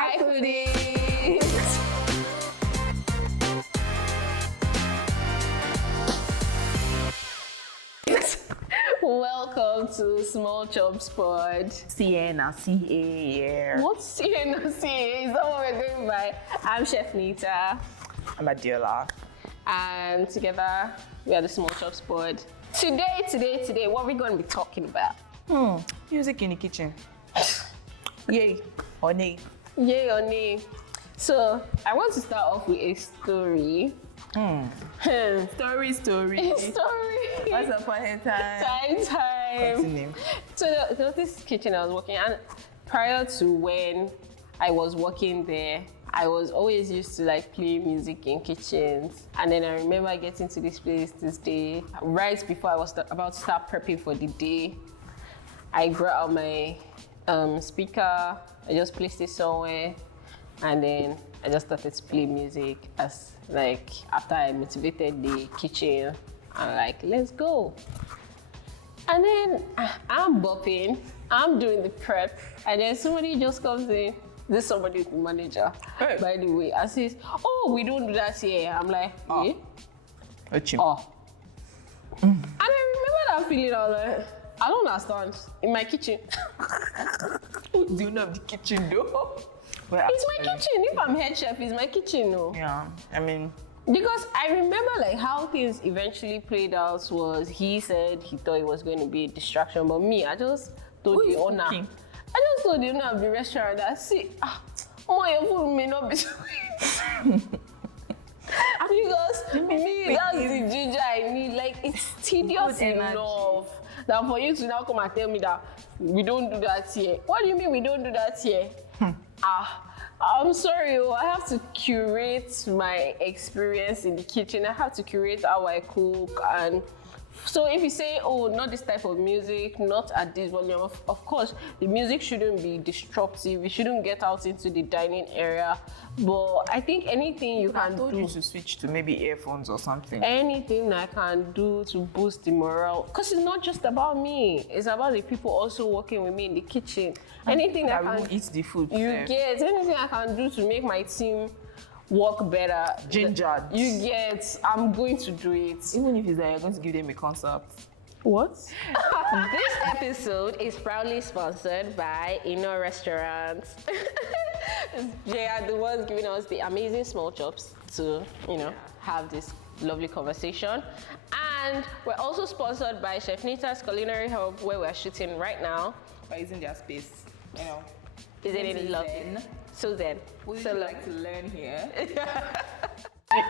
Hi, foodies! Welcome to Small Chops Pod. Sienna, C-A, What's Sienna? Is that what we're going by? I'm Chef Nita. I'm Adeola. And together we are the Small Chops Pod. Today, what are we going to be talking about? Music in the kitchen. Yay or nay? Yay or nay? So, I want to start off with a story. Story. A story. Once upon a time. Time. Continue. So there was this kitchen I was working, and prior to when I was working there, I was always used to like play music in kitchens. And then I remember getting to this place this day, right before I was about to start prepping for the day. I brought out my speaker, I just placed it somewhere, and then I just started to play music as like after I motivated the kitchen. I'm like, let's go. And then I'm bopping, I'm doing the prep, and then somebody just comes in. This somebody is the manager, Hey. by the way, and says, oh, we don't do that here. I'm like, yeah? Oh. And I remember that feeling, I was like, I don't understand. In my kitchen. Do you know the kitchen though? Well, It's my kitchen. If I'm head chef, it's my kitchen, no? Yeah, I mean, Because I remember like how things eventually played out was he said he thought it was going to be a distraction, but me, I just told Who the is owner. cooking? I just told the owner of the restaurant that see, your food may not be sweet. Because me, that's the ginger I need. Like it's tedious Good energy. enough that for you to now come and tell me that we don't do that here. What do you mean we don't do that here? I'm sorry, I have to curate my experience in the kitchen. I have to curate how I cook. And so if you say, oh, not this type of music, not at this volume, of course, the music shouldn't be disruptive. We shouldn't get out into the dining area. But I think anything you I can told do, you to switch to maybe earphones or something. anything I can do to boost the morale, because it's not just about me, it's about the people also working with me in the kitchen. Anything I I will can eat the food. you sef. get, anything I can do to make my team work better. Gingered. You get, I'm going to do it. Even if it's like you're going to give them a concert. What? This episode is proudly sponsored by Inno Restaurants. They are the ones giving us the amazing small chops to, have this lovely conversation. And we're also sponsored by Chef Nita's Culinary Hub, where we're shooting right now. By using their space, Isn't it Zen. lovely? So zen. Would So you lovely. like to learn here?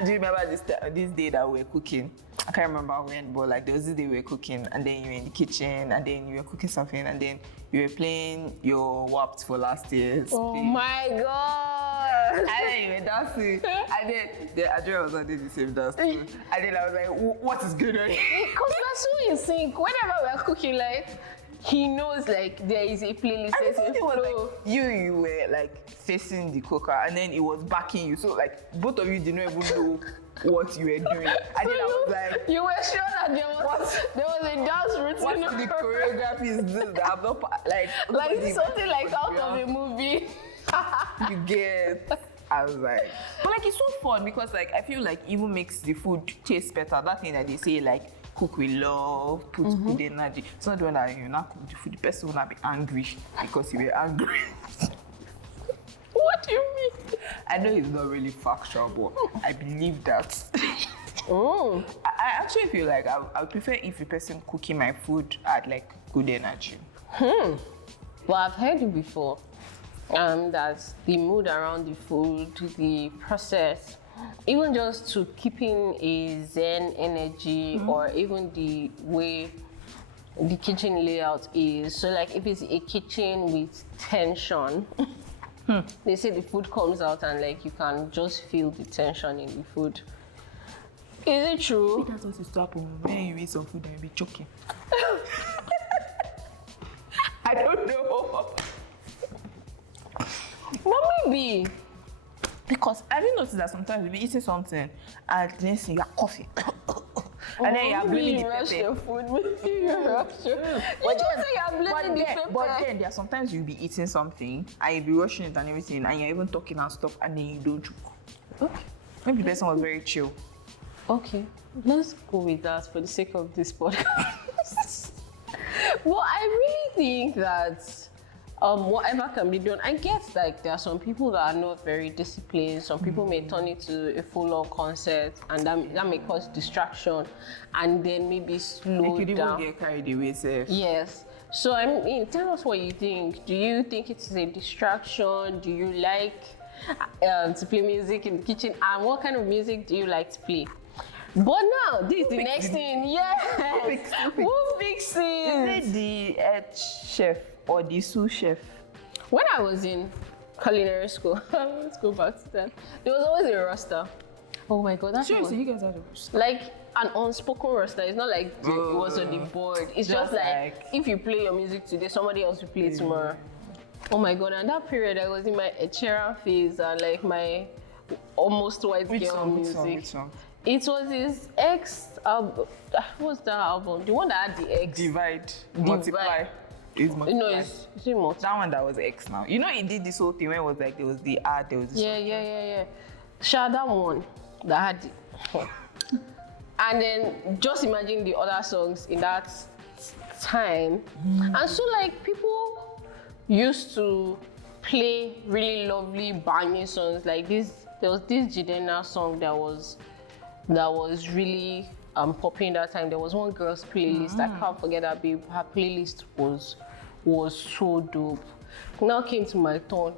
Do you remember this day that we were cooking? I can't remember when, but like there was this day we were cooking, and then you were in the kitchen, and then you were cooking something, and then you were playing your WAPT for last year's. Oh play. my God! And then you were dancing, and then the Adria was under the same dance too. And then I was like, what is going on? Because we're so in sync. Whenever we're cooking, like, he knows, like, there is a playlist. And there's the a funny was flow. like you were like facing the cooker, and then it was backing you. So like both of you didn't even know what you were doing. And then I was like, You were sure that there was a dance routine. what the choreography is this that I'm not like Like something like out of a movie. you get. I was like, but like it's so fun because like I feel like even makes the food taste better. That thing that they say like cook with love, put good energy. It's not the one that you not cook the food. The person will not be angry because you were angry. What do you mean? I know it's not really factual, but I believe that. Oh. I actually feel like I would prefer if the person cooking my food had like good energy. Well, I've heard it before. That the mood around the food, the process, even just to keeping a zen energy, or even the way the kitchen layout is. So like if it's a kitchen with tension, they say the food comes out and like you can just feel the tension in the food. Is it true? That's what is happen when you eat some food and you be choking. I don't know. What maybe? Because I didn't notice that sometimes you'll be eating something and next thing you are coughing. And then you're maybe blaming you the rush pepper. your food. Maybe you rush your You just say you're blaming the pepper. But then there are sometimes you'll be eating something and you'll be rushing it and everything, and you're even talking and stuff, and then you don't choke. Okay. Maybe the person was very chill. Okay, let's go with that for the sake of this podcast. Well, I really think that whatever can be done. I guess like there are some people that are not very disciplined. Some people may turn it to a full-on concert, and that may cause distraction, and then maybe slow You could down. even get carried away, safe. Yes. So I mean, tell us what you think. Do you think it is a distraction? Do you like to play music in the kitchen? And what kind of music do you like to play? But now, this is the next thing. Yes. Who fixes? Is it the head chef or the sous chef? When I was in culinary school, let's go back to that. There was always a roster. Oh my God, that's Seriously, you guys are the worst. like an unspoken roster. It's not like it was on the board. It's just like if you play your music today, somebody else will play it tomorrow. Oh my God! And that period, I was in my Echera phase and like my almost white girl music. Which song? It was his ex album. What's that album? The one that had the X. Divide, multiply. It's multiply. No, it's multiply. That one that was X now. You know, he did this whole thing where it was like there was the ad, there was this. Yeah. That one that had it. And then just imagine the other songs in that time. And so like people used to play really lovely banging songs like this. There was this Jidena song that was really popping that time. There was one girl's playlist. I can't forget that babe. Her playlist was so dope. Now came to my turn.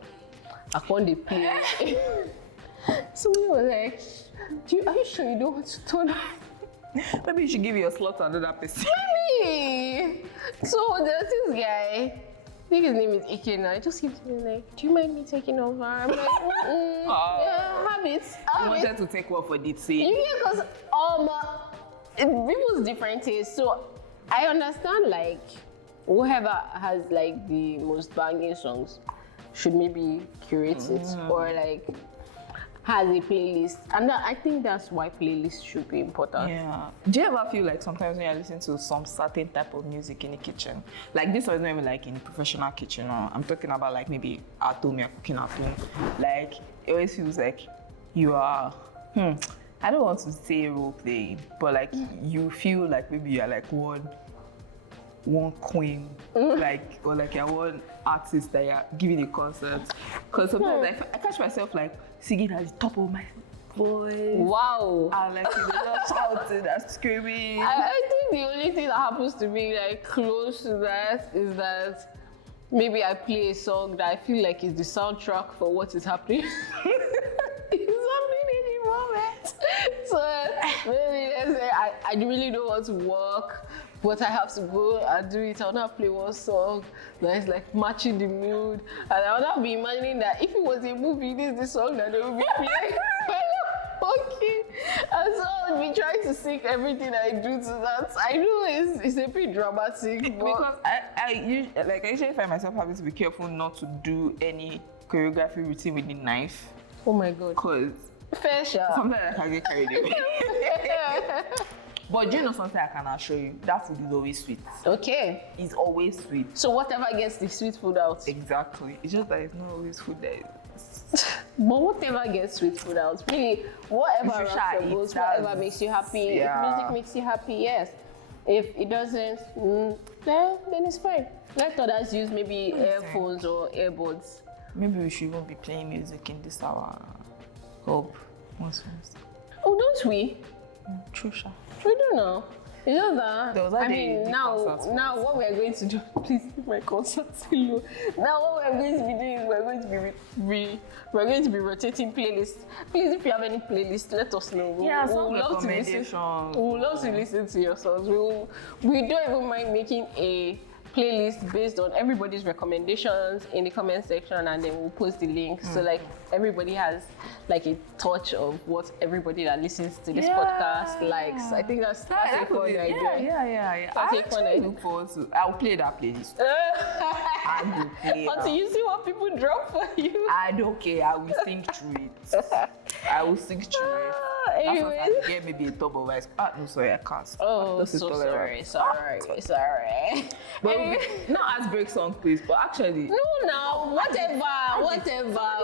I found the play. So we were like, are you sure you don't want to turn off? Maybe you should give your slot to another person. Really? So there's this guy. I think his name is Ike now. He just keeps being like, do you mind me taking over? I'm like, yeah, have it. I wanted to take one for the sake. Because people's different tastes. So I understand like whoever has like the most banging songs should maybe curate it or like has a playlist, and I think that's why playlists should be important. Yeah. Do you ever feel like sometimes when you're listening to some certain type of music in the kitchen, like this was not even like in a professional kitchen, or I'm talking about like maybe at home, you're cooking at home, like it always feels like you are, I don't want to say role play, but like you feel like maybe you're like one queen, like, or like you're one artist that you're giving a concert. Because sometimes I catch myself like singing at the top of my voice. Wow. And like just shouting and screaming. I think the only thing that happens to me like close to that is that maybe I play a song that I feel like is the soundtrack for what is happening. It's happening in the moment. So maybe let's say I really don't want to work, but I have to go and do it. I'll not play one song that is like matching the mood. And I'll not be imagining that if it was a movie, this is the song that they will be playing. Okay. And so I'll be trying to sync everything I do to that. I know it's a bit dramatic, but Because I usually find myself having to be careful not to do any choreography routine with the knife. oh my God. Because Fair shot. sometimes I can get carried away. But do you know something I can assure you? That food is always sweet. Okay. It's always sweet. So whatever gets the sweet food out. Exactly. It's just that it's not always food that is. But whatever gets sweet food out, really, whatever If you rocks try your it, boat, that's- whatever makes you happy, yeah. if music makes you happy, yes. If it doesn't, then it's fine. Let others use maybe earphones or earbuds. Maybe we should even be playing music in this hour. Hope. Once. Oh, don't we? Trusha. We don't know. It's just that, There was that I day mean, the now concert what we're going to do, please leave my concert alone. Now what we're going to be doing is we're going to be rotating playlists. Please, if you have any playlist, let us know. Yeah, we some would love to listen. recommendations. We would love to listen to your songs. We don't even mind making a playlist based on everybody's recommendations in the comment section, and then we'll post the link so like everybody has like a touch of what everybody that listens to this podcast likes. I think that's a fun idea. Yeah. That's I a fun actually idea. look forward to. I'll play that playlist. I will play Until that. you see what people drop for you. I don't care. I will sing through it. I will sing through it. That's Anyways. what I get maybe a tub of ice. No, sorry, I can't. Oh, This is so tolerant. sorry. But Anyway. not as break song, please. But actually, No, now, whatever.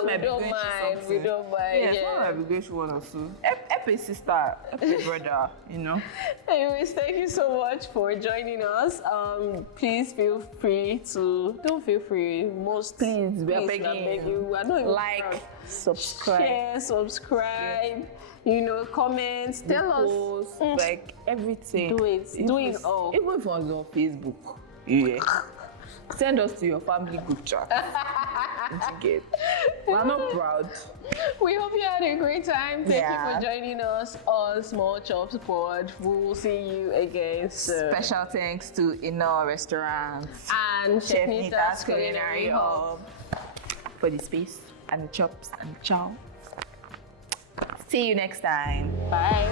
We don't mind. We don't mind. yeah, it's not like we go through one or two. Epi sister, epi brother, you know. Anyways, thank you so much for joining us. Please feel free to, don't feel free, Please, we are I begging beg you. you. We are not even Like, proud. subscribe. Share, subscribe, you know, comments, tell us. Like everything. Do it. Do it all. Even if it's on Facebook. Yeah. Send us to your family group chat. We're not proud. We hope you had a great time. Thank you Yeah. for joining us on Small Chops Pod. We will see you again soon. Special thanks to Inno Restaurants And Chef Chef Nita's Culinary Hub for the space and the chops and the chow. See you next time. Bye.